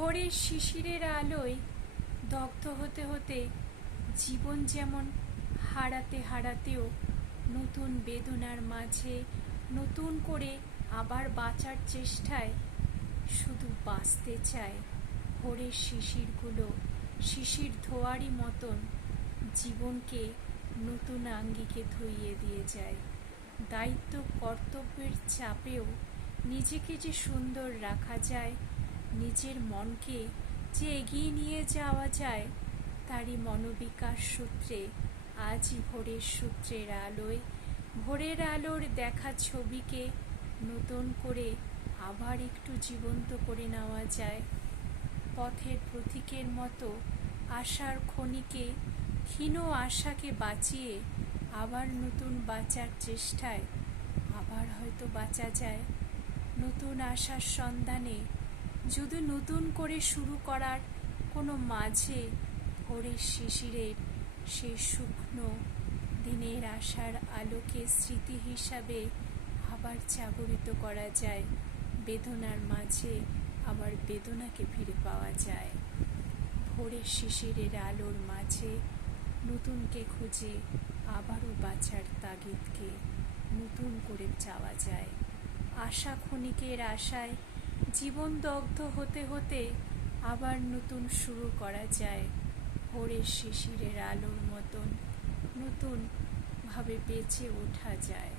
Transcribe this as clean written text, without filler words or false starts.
ভোরের শিশিরের আলোয় দগ্ধ হতে হতে জীবন যেমন হারাতে হারাতেও নতুন বেদনার মাঝে নতুন করে আবার বাঁচার চেষ্টায় শুধু বাঁচতে চায়। ভোরের শিশিরগুলো শিশির ধোয়ারই মতন জীবনকে নতুন আঙ্গিকে ধুইয়ে দিয়ে যায়। দায়িত্ব কর্তব্যের চাপেও নিজেকে যে সুন্দর রাখা যায়, নিজের মনকে যে এগিয়ে নিয়ে যাওয়া যায়, তারই মনোবিকাশ সূত্রে আজই ভোরের সূত্রের আলোয় ভোরের আলোর দেখা ছবিকে নতুন করে আবার একটু জীবন্ত করে নেওয়া যায়। পথের প্রতীকের মতো আশার ক্ষণিকে ক্ষীণ আশাকে বাঁচিয়ে আবার নতুন বাঁচার চেষ্টায় আবার হয়তো বাঁচা যায়। নতুন আশার সন্ধানে যদি নতুন করে শুরু করার কোনো মাঝে ভোরের শিশিরের সেই শুকনো দিনের আশার আলোকে স্মৃতি হিসাবে আবার জাগরিত করা যায়। বেদনার মাঝে আবার বেদনাকে ফিরে পাওয়া যায়। ভোরের শিশিরের আলোর মাঝে নতুনকে খুঁজে আবারও বাঁচার তাগিদকে নতুন করে চাওয়া যায়। আশা ক্ষণিকের আশায় জীবন দগ্ধ হতে হতে আবার নতুন শুরু করা যায়। ভোরের শিশিরের আলোর মতন নতুনভাবে বেঁচে ওঠা যায়।